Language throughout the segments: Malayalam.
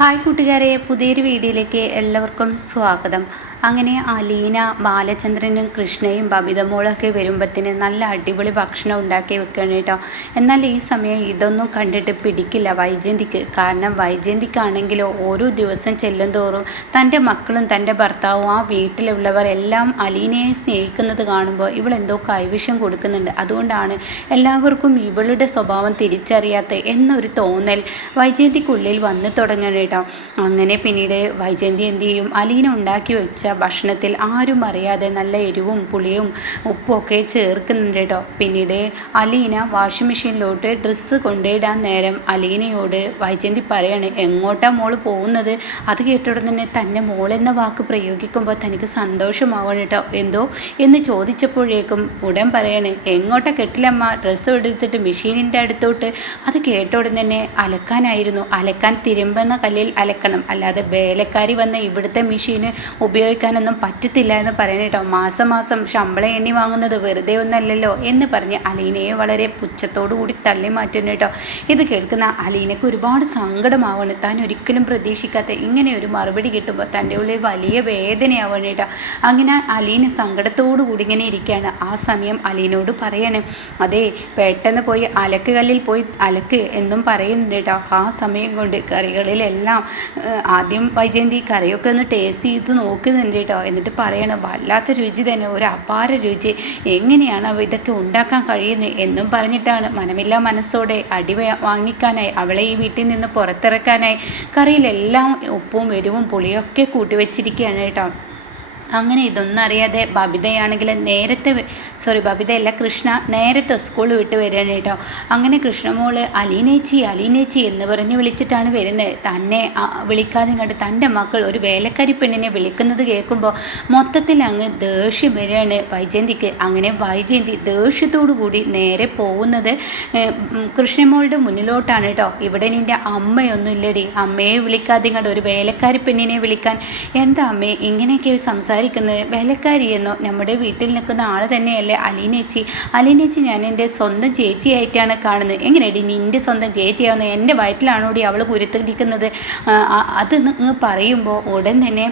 ഹായ് കൂട്ടുകാരെ, പുതിയൊരു വീഡിയോയിലേക്ക് എല്ലാവർക്കും സ്വാഗതം. അങ്ങനെ അലീന ബാലചന്ദ്രനും കൃഷ്ണയും ബബിതമോളൊക്കെ വരുമ്പത്തിന് നല്ല അടിപൊളി ഭക്ഷണം ഉണ്ടാക്കി വെക്കുകയാണ് കേട്ടോ. എന്നാൽ ഈ സമയം ഇതൊന്നും കണ്ടിട്ട് പിടിക്കില്ല വൈജയന്തിക്ക്. കാരണം വൈജയന്തിക്കാണെങ്കിലോ ഓരോ ദിവസം ചെല്ലും തോറും തൻ്റെ മക്കളും തൻ്റെ ഭർത്താവും ആ വീട്ടിലുള്ളവർ എല്ലാം അലീനയെ സ്നേഹിക്കുന്നത് കാണുമ്പോൾ ഇവളെന്തോ കൈവിഷം കൊടുക്കുന്നുണ്ട്. അതുകൊണ്ടാണ് എല്ലാവർക്കും ഇവളുടെ സ്വഭാവം തിരിച്ചറിയാത്ത എന്നൊരു തോന്നൽ വൈജയന്തിക്കുള്ളിൽ വന്നു തുടങ്ങണം കേട്ടോ. അങ്ങനെ പിന്നീട് വൈജയന്തി എന്ത് ചെയ്യും, അലീന ഉണ്ടാക്കി വെച്ച ഭക്ഷണത്തിൽ ആരും അറിയാതെ നല്ല എരിവും പുളിയും ഉപ്പും ഒക്കെ ചേർക്കുന്നുണ്ട് കേട്ടോ. പിന്നീട് അലീന വാഷിംഗ് മെഷീനിലോട്ട് ഡ്രസ്സ് കൊണ്ടിടാൻ നേരം അലീനയോട് വൈജയന്തി പറയാണ്, എങ്ങോട്ടാ മോള് പോകുന്നത്? അത് കേട്ടോടെ തന്നെ തന്നെ മോളെന്ന വാക്ക് പ്രയോഗിക്കുമ്പോൾ തനിക്ക് സന്തോഷമാവണം കേട്ടോ. എന്തോ എന്ന് ചോദിച്ചപ്പോഴേക്കും ഉടൻ പറയാണ്, എങ്ങോട്ടാ കെട്ടിലമ്മ, ഡ്രസ്സ് എടുത്തിട്ട് മെഷീനിൻ്റെ അടുത്തോട്ട്. അത് കേട്ടോടെ തന്നെ അലക്കാനായിരുന്നു, അലക്കാൻ തിരുമ്പുന്ന കല്ലിൽ അലക്കണം, അല്ലാതെ വേലക്കാരി വന്ന് ഇവിടുത്തെ മെഷീന് ഉപയോഗിക്കാനൊന്നും പറ്റത്തില്ല എന്ന് പറയണം കേട്ടോ. മാസം മാസം ശമ്പളം എണ്ണി വാങ്ങുന്നത് വെറുതെ ഒന്നല്ലല്ലോ എന്ന് പറഞ്ഞ് അലീനയെ വളരെ പുച്ഛത്തോടു കൂടി തള്ളി മാറ്റുന്നു കേട്ടോ. ഇത് കേൾക്കുന്ന അലീനയ്ക്ക് ഒരുപാട് സങ്കടമാവാണ്. താൻ ഒരിക്കലും പ്രതീക്ഷിക്കാത്ത ഇങ്ങനെ ഒരു മറുപടി കിട്ടുമ്പോൾ തൻ്റെ ഉള്ളിൽ വലിയ വേദനയാവാണ് കേട്ടോ. അങ്ങനെ അലീന സങ്കടത്തോടു കൂടി ഇങ്ങനെ ഇരിക്കുകയാണ്. ആ സമയം അലീനോട് പറയാണ്, അതെ പെട്ടെന്ന് പോയി അലക്ക് കല്ലിൽ പോയി അലക്ക് എന്നും പറയുന്നുണ്ട് കേട്ടോ. ആ സമയം കൊണ്ട് കറികളിലെല്ലാം ആദ്യം വൈജയന്തി കറിയൊക്കെ ഒന്ന് ടേസ്റ്റ് ചെയ്ത് നോക്കുന്നുണ്ട് കേട്ടോ. എന്നിട്ട് പറയണം, വല്ലാത്ത രുചി തന്നെ, ഒരു അപാര രുചി, എങ്ങനെയാണ് ഇതൊക്കെ ഉണ്ടാക്കാൻ കഴിയുന്നത് എന്നും പറഞ്ഞിട്ടാണ് മനമില്ലാ മനസ്സോടെ അടി വാങ്ങിക്കാനായി അവളെ ഈ വീട്ടിൽ നിന്ന് പുറത്തിറക്കാനായി കറിയിലെല്ലാം ഉപ്പും എരിവും പുളിയൊക്കെ കൂട്ടി വെച്ചിരിക്കുകയാണ് കേട്ടോ. അങ്ങനെ ഇതൊന്നും അറിയാതെ ബബിതയാണെങ്കിൽ ബബിതയല്ല, കൃഷ്ണ നേരത്തെ സ്കൂൾ വിട്ട് വരികയാണ് കേട്ടോ. അങ്ങനെ കൃഷ്ണമോള് അലീനേച്ചി എന്ന് പറഞ്ഞ് വിളിച്ചിട്ടാണ് വരുന്നത്. തന്നെ വിളിക്കാതെ കണ്ട് തൻ്റെ മക്കൾ ഒരു വേലക്കാരി പെണ്ണിനെ വിളിക്കുന്നത് കേൾക്കുമ്പോൾ മൊത്തത്തിൽ അങ്ങ് ദേഷ്യം വരികയാണ് വൈജയന്തിക്ക്. അങ്ങനെ വൈജയന്തി ദേഷ്യത്തോടു കൂടി നേരെ പോകുന്നത് കൃഷ്ണമോളുടെ മുന്നിലോട്ടാണ് കേട്ടോ. ഇവിടെ നിൻ്റെ അമ്മയൊന്നും ഇല്ലടി, അമ്മയെ വിളിക്കാതെ കണ്ട് ഒരു വേലക്കാരി പെണ്ണിനെ വിളിക്കാൻ എന്താ അമ്മേ ഇങ്ങനെയൊക്കെ വേലക്കാരിയെന്നോ? നമ്മുടെ വീട്ടിൽ നിൽക്കുന്ന ആൾ തന്നെയല്ലേ അലീനേച്ചി ഞാൻ എൻ്റെ സ്വന്തം ചേച്ചിയായിട്ടാണ് കാണുന്നത്. എങ്ങനെയടി നിൻ്റെ സ്വന്തം ചേച്ചിയാവുന്ന? എൻ്റെ വയറ്റിലാണോടി അവൾ കുരുത്തിരിക്കുന്നത്? അത് നിങ്ങൾ പറയുമ്പോൾ ഉടൻ തന്നെ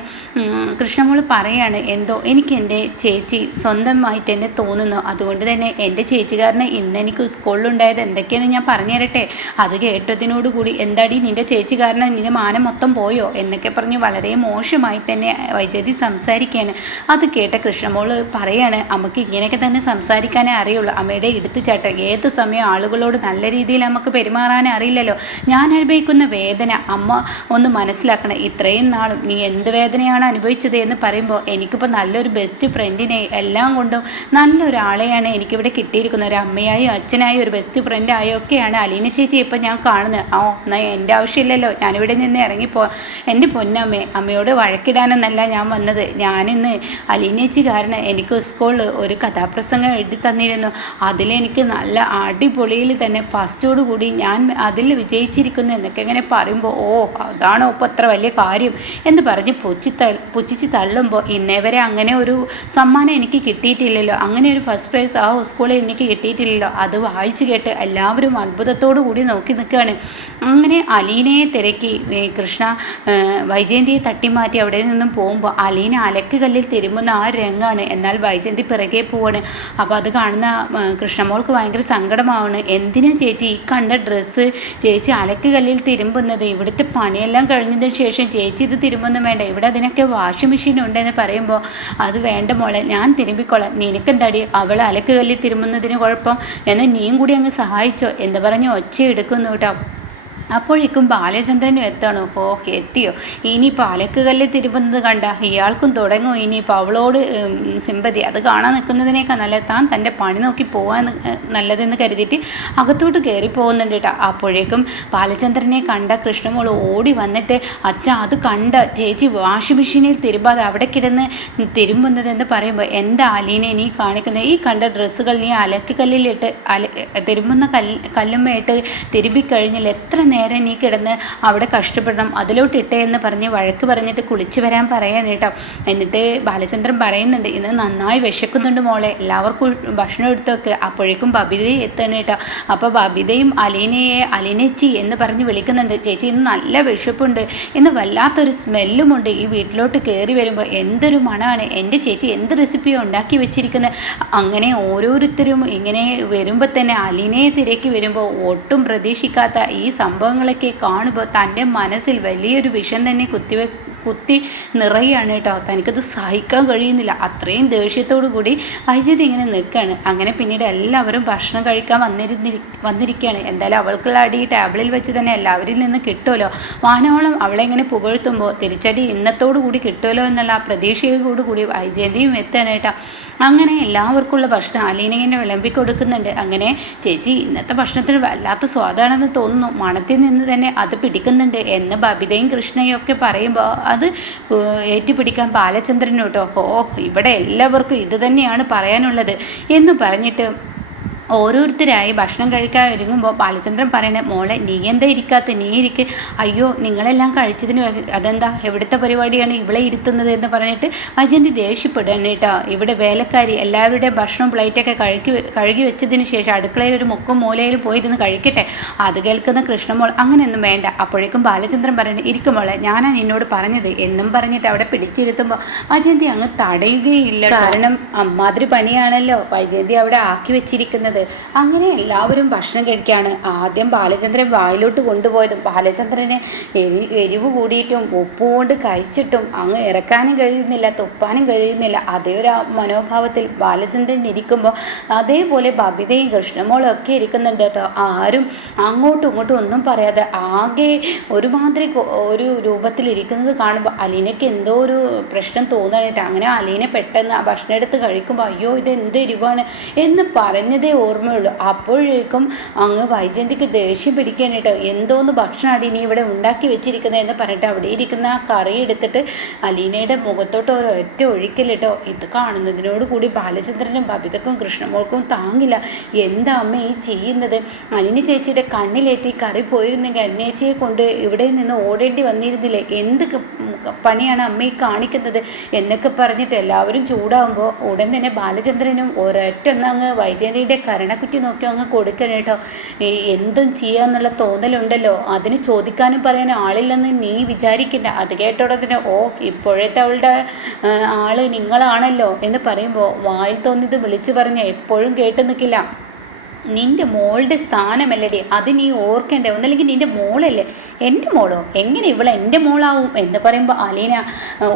കൃഷ്ണമോൾ പറയാണ്, എന്തോ എനിക്ക് എൻ്റെ ചേച്ചി സ്വന്തമായിട്ട് എന്നെ തോന്നുന്നു, അതുകൊണ്ട് തന്നെ എൻ്റെ ചേച്ചിക്കാരന് ഇന്ന് എനിക്ക് സ്കൂളിലുണ്ടായത് എന്തൊക്കെയാണെന്ന് ഞാൻ പറഞ്ഞു തരട്ടെ. അത് കേട്ടതിനോടുകൂടി എന്താടി നിൻ്റെ ചേച്ചിക്കാരന് നിൻ്റെ മാനം മൊത്തം പോയോ എന്നൊക്കെ പറഞ്ഞ് വളരെ മോശമായി തന്നെ വൈജയന്തി സംസാരിക്കുകയാണ്. അത് കേട്ട കൃഷ്ണമോള് പറയാണ്, അമ്മക്ക് ഇങ്ങനെയൊക്കെ തന്നെ സംസാരിക്കാനേ അറിയുള്ളൂ, അമ്മയുടെ എടുത്തുചാട്ടം. ഏത് സമയം ആളുകളോട് നല്ല രീതിയിൽ നമുക്ക് പെരുമാറാനേ അറിയില്ലല്ലോ. ഞാൻ അനുഭവിക്കുന്ന വേദന അമ്മ ഒന്ന് മനസ്സിലാക്കണം. ഇത്രയും നാളും നീ എന്ത് വേദനയാണ് അനുഭവിച്ചത് എന്ന് പറയുമ്പോൾ എനിക്കിപ്പോൾ നല്ലൊരു ബെസ്റ്റ് ഫ്രണ്ടിനെ എല്ലാം കൊണ്ടും നല്ലൊരാളെയാണ് എനിക്കിവിടെ കിട്ടിയിരിക്കുന്നത്. ഒരു അമ്മയായും അച്ഛനായും ഒരു ബെസ്റ്റ് ഫ്രണ്ടായും ഒക്കെയാണ് അലീന ചേച്ചി ഇപ്പം ഞാൻ കാണുന്നത്. എന്നാൽ എൻ്റെ ആവശ്യമില്ലല്ലോ, ഞാനിവിടെ നിന്ന് ഇറങ്ങിപ്പോ. എൻ്റെ പൊന്നമ്മേ, അമ്മയോട് വഴക്കിടാനെന്നല്ല ഞാൻ വന്നത്. ഞാനിന്ന് അലീനേച്ചി കാരണം എനിക്ക് സ്കൂളിൽ ഒരു കഥാപ്രസംഗം എഴുതി തന്നിരുന്നു. അതിലെനിക്ക് നല്ല അടിപൊളിയിൽ തന്നെ ഫസ്റ്റോടു കൂടി ഞാൻ അതിൽ വിജയിച്ചിരിക്കുന്നു എന്നൊക്കെ ഇങ്ങനെ പറയുമ്പോൾ, അതാണോ ഇപ്പോൾ അത്ര വലിയ കാര്യം എന്ന് പറഞ്ഞ് പുച്ഛിച്ച് തള്ളുമ്പോൾ, ഇന്നേ വരെ അങ്ങനെ ഒരു സമ്മാനം എനിക്ക് കിട്ടിയിട്ടില്ലല്ലോ, അങ്ങനെ ഒരു ഫസ്റ്റ് പ്രൈസ് ആ സ്കൂളിൽ എനിക്ക് കിട്ടിയിട്ടില്ലല്ലോ. അത് വായിച്ചു കേട്ട് എല്ലാവരും അത്ഭുതത്തോടു കൂടി നോക്കി നിൽക്കുകയാണ്. അങ്ങനെ അലീനയെ തിരക്കി കൃഷ്ണ വൈജയന്തിയെ തട്ടിമാറ്റി അവിടെ നിന്നും പോകുമ്പോൾ അലീന അലക്ക് കല്ലിൽ തിരുമ്പുന്ന ആ രംഗാണ്. എന്നാൽ വൈജയന്തി പിറകെ പോവാണ്. അപ്പോൾ അത് കാണുന്ന കൃഷ്ണമോൾക്ക് ഭയങ്കര സങ്കടമാവാണ്. എന്തിനാ ചേച്ചി ഈ കണ്ട ഡ്രസ്സ് ചേച്ചി അലക്ക് കല്ലിൽ തിരുമ്പുന്നത്? ഇവിടുത്തെ പണിയെല്ലാം കഴിഞ്ഞതിന് ശേഷം ചേച്ചി ഇത് തിരുമ്പൊന്നും വേണ്ട, ഇവിടെ അതിനൊക്കെ വാഷിംഗ് മെഷീൻ ഉണ്ടെന്ന് പറയുമ്പോൾ, അത് വേണ്ട മോളെ, ഞാൻ തിരുമ്പിക്കോളാം, നിനക്കെന്താടി അവൾ അലക്ക് കല്ലിൽ തിരുമ്പുന്നതിന് കുഴപ്പം, എന്നാൽ നീയും കൂടി അങ്ങ് സഹായിച്ചോ എന്ന് പറഞ്ഞ് ഒച്ച എടുക്കുന്നു കേട്ടോ. അപ്പോഴേക്കും ബാലചന്ദ്രനും എത്തണോ? എത്തിയോ? ഇനിയിപ്പോൾ അലക്കുകല്ല് തിരുമ്പുന്നത് കണ്ട ഇയാൾക്കും തുടങ്ങും ഇനിയിപ്പോൾ അവളോട് സിമ്പതി. അത് കാണാൻ നിൽക്കുന്നതിനേക്കാൾ നല്ല താൻ തൻ്റെ പണി നോക്കി പോകാൻ നല്ലതെന്ന് കരുതിയിട്ട് അകത്തോട്ട് കയറി പോകുന്നുണ്ട് കേട്ടോ. അപ്പോഴേക്കും ബാലചന്ദ്രനെ കണ്ട കൃഷ്ണമോൾ ഓടി വന്നിട്ട്, അച്ഛാ അത് കണ്ട ചേച്ചി വാഷിംഗ് മെഷീനിൽ തിരുമ്പാതെ അവിടെ കിടന്ന് തിരുമ്പുന്നതെന്ന് പറയുമ്പോൾ, എന്താ അലീനെ നീ കാണിക്കുന്നത്? ഈ കണ്ട ഡ്രസ്സുകൾ നീ അലക്കുകല്ലിലിട്ട് തിരുമ്പുന്ന കല്ലുമ്മയിട്ട് തിരുമ്പിക്കഴിഞ്ഞാൽ എത്ര നേരം നീ കിടന്ന് അവിടെ കഷ്ടപ്പെടണം, അതിലോട്ട് ഇട്ടേ എന്ന് പറഞ്ഞ് വഴക്ക് പറഞ്ഞിട്ട് കുളിച്ച് വരാൻ പറയാൻ കേട്ടോ. എന്നിട്ട് ബാലചന്ദ്രൻ പറയുന്നുണ്ട്, ഇന്ന് നന്നായി വിശക്കുന്നുണ്ട് മോളെ, എല്ലാവർക്കും ഭക്ഷണം എടുത്തൊക്കെ. അപ്പോഴേക്കും ബബിതയും എത്തണം കേട്ടോ. അപ്പോൾ ബബിതയും അലീനച്ചി എന്ന് പറഞ്ഞ് വിളിക്കുന്നുണ്ട്. ചേച്ചി ഇന്ന് നല്ല വിശപ്പുണ്ട്, ഇന്ന് വല്ലാത്തൊരു സ്മെല്ലുമുണ്ട്, ഈ വീട്ടിലോട്ട് കയറി വരുമ്പോൾ എന്തൊരു മണമാണ്, എൻ്റെ ചേച്ചി എന്ത് റെസിപ്പിയാണ് ഉണ്ടാക്കി വെച്ചിരിക്കുന്നത്. അങ്ങനെ ഓരോരുത്തരും ഇങ്ങനെ വരുമ്പോൾ തന്നെ അലീനയെ തിരക്കി വരുമ്പോൾ ഒട്ടും പ്രതീക്ഷിക്കാത്ത ഈ സംഭവങ്ങളൊക്കെ കാണുമ്പോൾ തൻ്റെ മനസ്സിൽ വലിയൊരു വിഷം തന്നെ കുത്തി നിറയുകയാണ് കേട്ടോ. തനിക്കത് സഹിക്കാൻ കഴിയുന്നില്ല. അത്രയും ദേഷ്യത്തോടു കൂടി വൈജയന്തി ഇങ്ങനെ നിൽക്കുകയാണ്. അങ്ങനെ പിന്നീട് എല്ലാവരും ഭക്ഷണം കഴിക്കാൻ വന്നിരിക്കുകയാണ്. എന്തായാലും അവൾക്കുള്ള അടി ടേബിളിൽ വെച്ച് തന്നെ എല്ലാവരിൽ നിന്ന് കിട്ടുമല്ലോ. വാനോളം അവളെ ഇങ്ങനെ പുകഴ്ത്തുമ്പോൾ തിരിച്ചടി ഇന്നത്തോടു കൂടി കിട്ടുമല്ലോ എന്നുള്ള ആ പ്രതീക്ഷയോടു കൂടി വൈജയന്തിയും എത്താണ് കേട്ടോ. അങ്ങനെ എല്ലാവർക്കുള്ള ഭക്ഷണം അലീന ഇങ്ങനെ വിളമ്പി കൊടുക്കുന്നുണ്ട്. അങ്ങനെ ചേച്ചി ഇന്നത്തെ ഭക്ഷണത്തിന് വല്ലാത്ത സ്വാദാണെന്ന് തോന്നുന്നു, മണത്തിൽ നിന്ന് തന്നെ അത് പിടിക്കുന്നുണ്ട് എന്ന് ബബിതയും കൃഷ്ണയും ഒക്കെ പറയുമ്പോൾ അത് ഏറ്റുപിടിക്കാൻ ബാലചന്ദ്രനും കേട്ടോ. ഇവിടെ എല്ലാവർക്കും ഇത് തന്നെയാണ് പറയാനുള്ളത് എന്ന് പറഞ്ഞിട്ട് ഓരോരുത്തരായി ഭക്ഷണം കഴിക്കാൻ ഒരുങ്ങുമ്പോൾ ബാലചന്ദ്രൻ പറയണേ, മോളെ നീ എന്താ ഇരിക്കാത്ത, നീ ഇരിക്ക്. അയ്യോ നിങ്ങളെല്ലാം കഴിച്ചതിന് അതെന്താ എവിടുത്തെ പരിപാടിയാണ് ഇവളെ ഇരുത്തുന്നത് എന്ന് പറഞ്ഞിട്ട് വൈജയന്തി ദേഷ്യപ്പെടുകയാണ് കേട്ടോ. ഇവിടെ വേലക്കാരി എല്ലാവരുടെയും ഭക്ഷണം പ്ലേറ്റൊക്കെ കഴുകി വെച്ചതിന് ശേഷം അടുക്കളയിൽ ഒരു മുക്കും മൂലയിലും പോയിരുന്ന് കഴിക്കട്ടെ. അത് കേൾക്കുന്ന കൃഷ്ണമോൾ അങ്ങനെയൊന്നും വേണ്ട. അപ്പോഴേക്കും ബാലചന്ദ്രൻ പറയണേ, ഇരിക്കും മോളെ, ഞാനാണ് എന്നോട് പറഞ്ഞത് എന്നും പറഞ്ഞിട്ട് അവിടെ പിടിച്ചിരുത്തുമ്പോൾ വൈജയന്തി അങ്ങ് തടയുകയില്ല. കാരണം അമ്മാതിരി പണിയാണല്ലോ വൈജയന്തി അവിടെ ആക്കി വെച്ചിരിക്കുന്നത്. അങ്ങനെ എല്ലാവരും ഭക്ഷണം കഴിക്കുകയാണ്. ആദ്യം ബാലചന്ദ്രൻ വായിലോട്ട് കൊണ്ടുപോയതും ബാലചന്ദ്രന് എരിവ് കൂടിയിട്ടും ഉപ്പ് കൊണ്ട് കഴിച്ചിട്ടും അങ്ങ് ഇറക്കാനും കഴിയുന്നില്ല, തുപ്പാനും കഴിയുന്നില്ല. അതേ ഒരു മനോഭാവത്തിൽ ബാലചന്ദ്രൻ ഇരിക്കുമ്പോൾ അതേപോലെ ബബിതയും കൃഷ്ണമോളും ഒക്കെ ഇരിക്കുന്നുണ്ട് കേട്ടോ. ആരും അങ്ങോട്ടും ഇങ്ങോട്ടും ഒന്നും പറയാതെ ആകെ ഒരുമാതിരി ഒരു രൂപത്തിലിരിക്കുന്നത് കാണുമ്പോൾ അലീനയ്ക്ക് എന്തോ ഒരു പ്രശ്നം തോന്നാനായിട്ട് അങ്ങനെ അലീന പെട്ടെന്ന് ആ ഭക്ഷണം എടുത്ത് കഴിക്കുമ്പോൾ അയ്യോ ഇത് എന്ത് എരിവാണ് എന്ന് പറഞ്ഞതേ ഓർമ്മയുള്ളൂ. അപ്പോഴേക്കും അങ്ങ് വൈജയന്തിക്ക് ദേഷ്യം പിടിക്കാനായിട്ടോ, എന്തോന്ന് ഭക്ഷണമാണ് ഇനി ഇവിടെ ഉണ്ടാക്കി വെച്ചിരിക്കുന്നത് എന്ന് പറഞ്ഞിട്ട് അവിടെ ഇരിക്കുന്ന ആ കറി എടുത്തിട്ട് അലീനയുടെ മുഖത്തോട്ട് ഒരൊറ്റ ഒഴിക്കലിട്ടോ. ഇത് കാണുന്നതിനോട് കൂടി ബാലചന്ദ്രനും ബബിതക്കും കൃഷ്ണമോൾക്കും താങ്ങില്ല. എന്താ അമ്മ ഈ ചെയ്യുന്നത്, അലീന ചേച്ചിയുടെ കണ്ണിലേറ്റി കറി പോയിരുന്നെങ്കിൽ അന്നേച്ചിയെ കൊണ്ട് ഇവിടെ നിന്ന് ഓടേണ്ടി വന്നിരുന്നില്ലേ, എന്ത് പണിയാണ് അമ്മ ഈ കാണിക്കുന്നത് എന്നൊക്കെ പറഞ്ഞിട്ട് എല്ലാവരും ചൂടാവുമ്പോൾ ഉടൻ തന്നെ ബാലചന്ദ്രനും ഒരൊറ്റ അങ്ങ് വൈജയന്തിയുടെ കരണക്കുറ്റി നോക്കി അങ്ങ് കൊടുക്കണം കേട്ടോ. എന്തും ചെയ്യാന്നുള്ള തോന്നലുണ്ടല്ലോ, അതിന് ചോദിക്കാനും പറയാനും ആളില്ലെന്ന് നീ വിചാരിക്കണ്ട. അത് കേട്ടോടത്തിന് ഇപ്പോഴത്തെ അവളുടെ ആള് നിങ്ങളാണല്ലോ എന്ന് പറയുമ്പോൾ വായിൽ തോന്നിയത് വിളിച്ചു പറഞ്ഞ എപ്പോഴും കേട്ട് നിൽക്കില്ല. നിൻ്റെ മോളുടെ സ്ഥാനമല്ലേ അത് നീ ഓർക്കേണ്ടേ, ഒന്നല്ലെങ്കിൽ നിൻ്റെ മോളല്ലേ. എൻ്റെ മോളോ, എങ്ങനെ ഇവളെ എൻ്റെ മോളാവും എന്ന് പറയുമ്പോൾ അലീന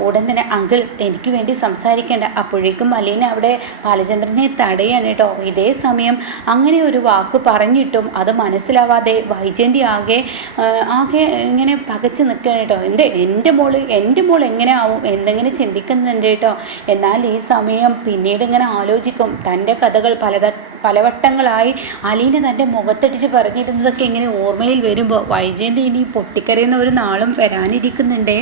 ഉടൻ തന്നെ അങ്കിൾ എനിക്ക് വേണ്ടി സംസാരിക്കേണ്ട. അപ്പോഴേക്കും അലീന അവിടെ ബാലചന്ദ്രനെ തടയാണ് കേട്ടോ. ഇതേ സമയം അങ്ങനെ ഒരു വാക്ക് പറഞ്ഞിട്ടും അത് മനസ്സിലാവാതെ വൈജയന്തി ആകെ ഇങ്ങനെ പകച്ച് നിൽക്കുകയാണ് കേട്ടോ. എൻ്റെ മോൾ എങ്ങനെ ആവും എന്തെങ്കിലും ചിന്തിക്കുന്നുണ്ട് കേട്ടോ. എന്നാൽ ഈ സമയം പിന്നീട് ഇങ്ങനെ ആലോചിക്കും, തൻ്റെ കഥകൾ പലവട്ടങ്ങളായി അലീന തൻ്റെ മുഖത്തടിച്ച് പറഞ്ഞിരുന്നതൊക്കെ ഇങ്ങനെ ഓർമ്മയിൽ വരുമ്പോൾ വൈജയന്തി ഇനി പൊട്ടിക്കരയുന്ന ഒരു നാളും വരാനിരിക്കുന്നുണ്ടേ.